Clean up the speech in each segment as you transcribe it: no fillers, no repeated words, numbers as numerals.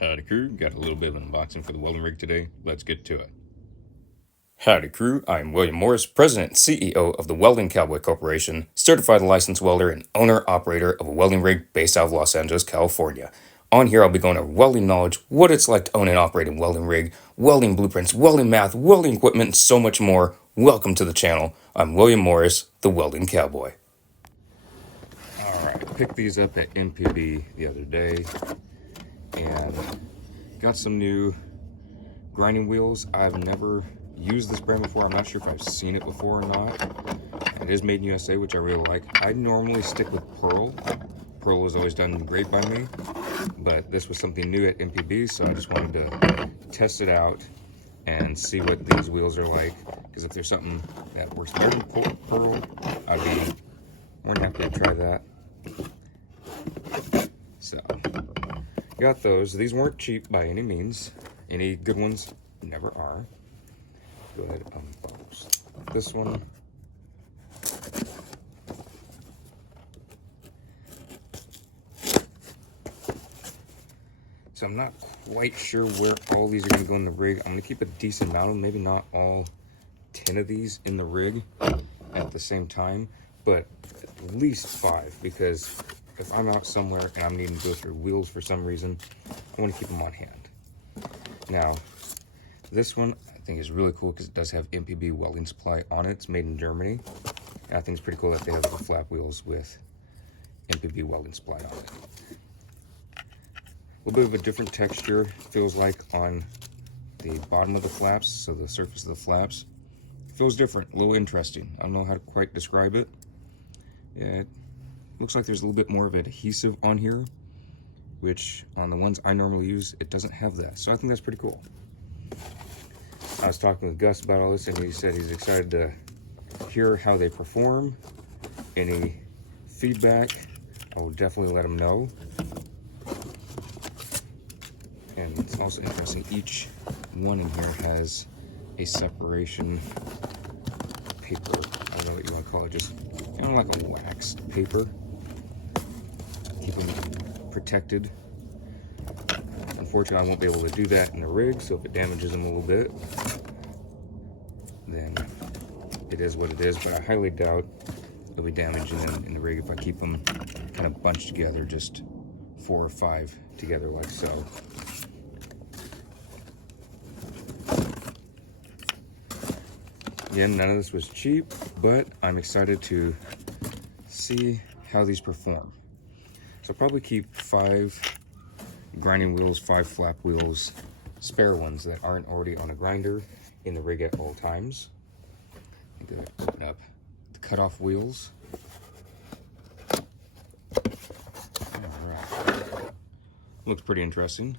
Howdy crew, got a little bit of an unboxing for the welding rig today. Let's get to it. Howdy crew, I'm William Morris, President and CEO of the Welding Cowboy Corporation, certified licensed welder and owner-operator of a welding rig based out of Los Angeles, California. On here I'll be going over welding knowledge, what it's like to own and operate a welding rig, welding blueprints, welding math, welding equipment, and so much more. Welcome to the channel. I'm William Morris, the Welding Cowboy. Alright, picked these up at MPB the other day and got some new grinding wheels. I've never used this brand before. I'm not sure if I've seen it before or not. It is made in USA, which I really like. I normally stick with Pearl. Pearl has always done great by me, but this was something new at MPB, so I just wanted to test it out and see what these wheels are like. Because if there's something that works better than Pearl, I'd be more than happy to try that. So, got those. These weren't cheap by any means. Any good ones never are. Go ahead and unbox this one. So I'm not quite sure where all these are going to go in the rig. I'm going to keep a decent amount of them, maybe not all 10 of these in the rig at the same time, but at least 5, because if I'm out somewhere and I'm needing to go through wheels for some reason, I want to keep them on hand. Now, this one I think is really cool because it does have MPB welding supply on it. It's made in Germany. And I think it's pretty cool that they have the flap wheels with MPB welding supply on it. A little bit of a different texture, feels like, on the bottom of the flaps, so the surface of the flaps. It feels different, a little interesting. I don't know how to quite describe it. Yeah, it looks like there's a little bit more of adhesive on here, which on the ones I normally use, it doesn't have that. So I think that's pretty cool. I was talking with Gus about all this, and he said he's excited to hear how they perform. Any feedback, I will definitely let him know. And it's also interesting, each one in here has a separation paper. I don't know what you want to call it, just kind of like a waxed paper. Keep them protected. Unfortunately, I won't be able to do that in the rig, so if it damages them a little bit, then it is what it is, but I highly doubt it'll be damaging them in the rig if I keep them kind of bunched together, just 4 or 5 together like so. Again, none of this was cheap, but I'm excited to see how these perform. So I'll probably keep 5 grinding wheels, 5 flap wheels, spare ones that aren't already on a grinder in the rig at all times. I'm gonna open up the cutoff wheels. Alright. Looks pretty interesting.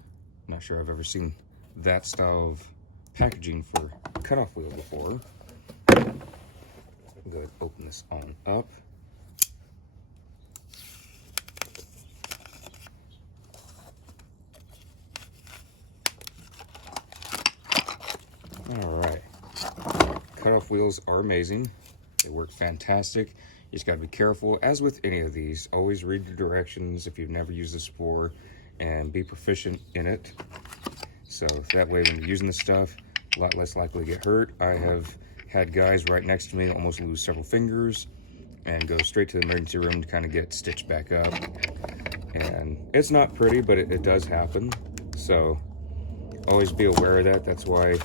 I'm not sure I've ever seen that style of packaging for a cutoff wheel before. Go ahead and open this on up. Alright. Cutoff wheels are amazing. They work fantastic. You just gotta be careful. As with any of these, always read the directions if you've never used this before and be proficient in it. So that way when you're using this stuff, a lot less likely to get hurt. I have had guys right next to me almost lose several fingers and go straight to the emergency room to kind of get stitched back up. And it's not pretty, but it does happen. So always be aware of that. That's why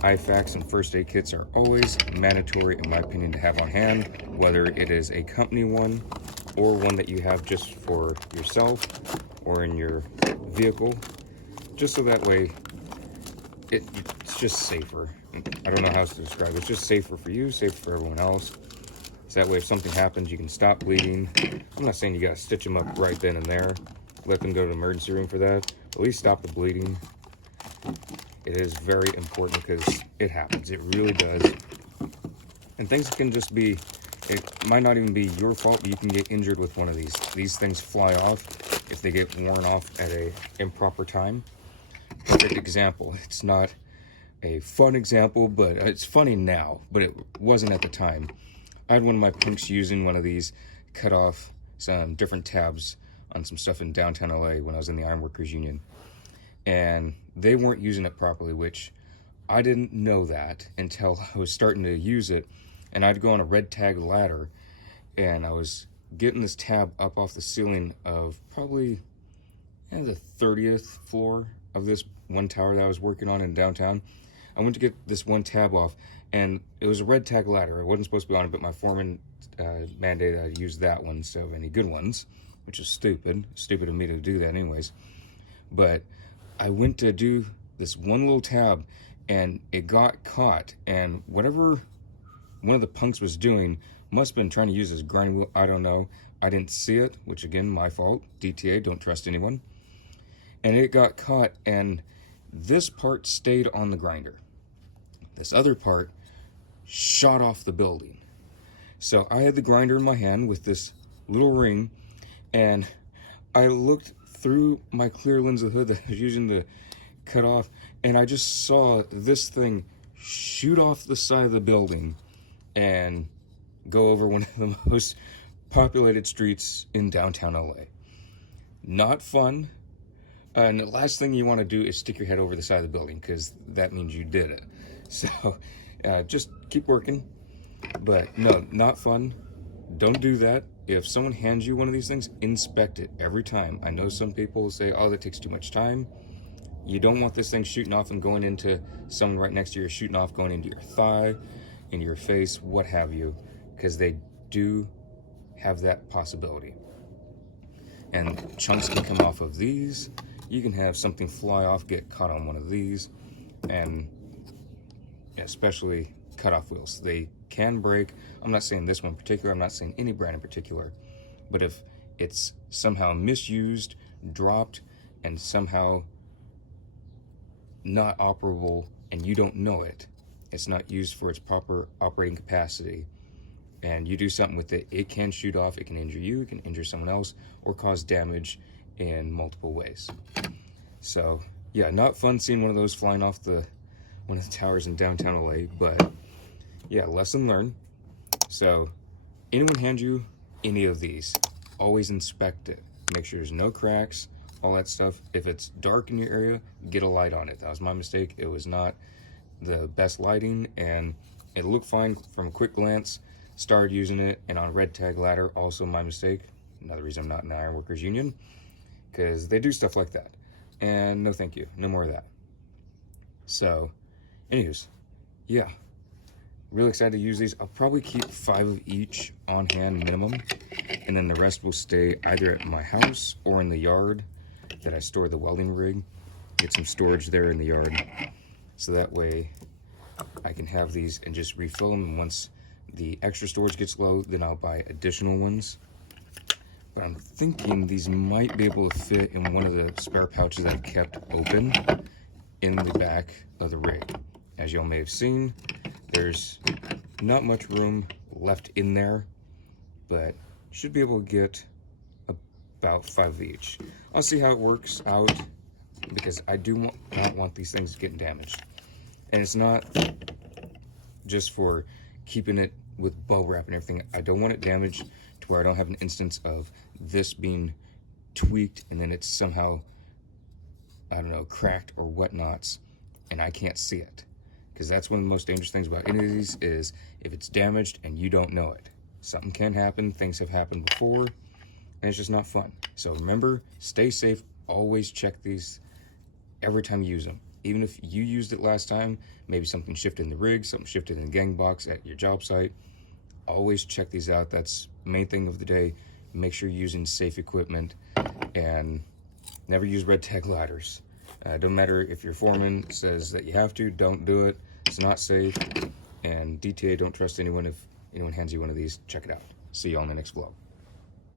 IFAKs and first aid kits are always mandatory, in my opinion, to have on hand, whether it is a company one or one that you have just for yourself or in your vehicle, just so that way it's just safer. I don't know how else to describe it. It's just safer for you, safer for everyone else. So that way if something happens, you can stop bleeding. I'm not saying you gotta stitch them up right then and there. Let them go to the emergency room for that. At least stop the bleeding. It is very important because it happens. It really does. And things can just be, it might not even be your fault, but you can get injured with one of these. These things fly off if they get worn off at a improper time. Perfect example. It's not a fun example, but it's funny now, but it wasn't at the time. I had one of my punks using one of these, cut off some different tabs on some stuff in downtown LA when I was in the Ironworkers Union. and they weren't using it properly, which I didn't know that until I was starting to use it. And I'd go on a red tag ladder, and I was getting this tab up off the ceiling of probably the 30th floor of this one tower that I was working on in downtown. I went to get this one tab off, and it was a red tag ladder. It wasn't supposed to be on it, but my foreman mandated I use that one instead of any good ones, which is stupid of me to do that anyways. But I went to do this one little tab, and it got caught, and whatever one of the punks was doing must have been trying to use his grinding wheel. I don't know. I didn't see it, which again, my fault. DTA, don't trust anyone. And it got caught, and this part stayed on the grinder. This other part shot off the building. So I had the grinder in my hand with this little ring, and I looked through my clear lens of the hood that I was using to cut off, and I just saw this thing shoot off the side of the building and go over one of the most populated streets in downtown LA. Not fun. And the last thing you want to do is stick your head over the side of the building, because that means you did it. So just keep working. But no, not fun. Don't do that. If someone hands you one of these things, inspect it every time. I know some people say, oh, that takes too much time. You don't want this thing shooting off and going into someone right next to you, shooting off, going into your thigh, into your face, what have you, because they do have that possibility. And chunks can come off of these. You can have something fly off, get caught on one of these, and especially cutoff wheels. They can break. I'm not saying this one in particular, I'm not saying any brand in particular, but if it's somehow misused, dropped, and somehow not operable and you don't know it, it's not used for its proper operating capacity, and you do something with it, it can shoot off, it can injure you, it can injure someone else, or cause damage in multiple ways. So yeah, not fun seeing one of those flying off one of the towers in downtown LA, but yeah, lesson learned. So anyone hands you any of these, always inspect it. Make sure there's no cracks, all that stuff. If it's dark in your area, get a light on it. That was my mistake. It was not the best lighting, and it looked fine from a quick glance. Started using it, and on red tag ladder, also my mistake. Another reason I'm not in the Ironworkers Union, because they do stuff like that. And no thank you, no more of that. So, anyways, yeah, really excited to use these. I'll probably keep 5 of each on hand minimum, and then the rest will stay either at my house or in the yard that I store the welding rig. Get some storage there in the yard, so that way I can have these and just refill them. And once the extra storage gets low, then I'll buy additional ones. But I'm thinking these might be able to fit in one of the spare pouches that I kept open in the back of the rig. As y'all may have seen, there's not much room left in there, but should be able to get about 5 of each. I'll see how it works out, because I do not want these things getting damaged. And it's not just for keeping it with bubble wrap and everything. I don't want it damaged to where I don't have an instance of this being tweaked and then it's somehow, I don't know, cracked or whatnots, and I can't see it. Because that's one of the most dangerous things about any of these, is if it's damaged and you don't know it. Something can happen, things have happened before, and it's just not fun. So remember, stay safe, always check these every time you use them. Even if you used it last time, maybe something shifted in the rig, something shifted in the gang box at your job site, always check these out. That's the main thing of the day. Make sure you're using safe equipment, and never use red tag ladders. Don't matter if your foreman says that you have to, don't do it. It's not safe. And DTA, don't trust anyone. If anyone hands you one of these, check it out. See you on the next vlog.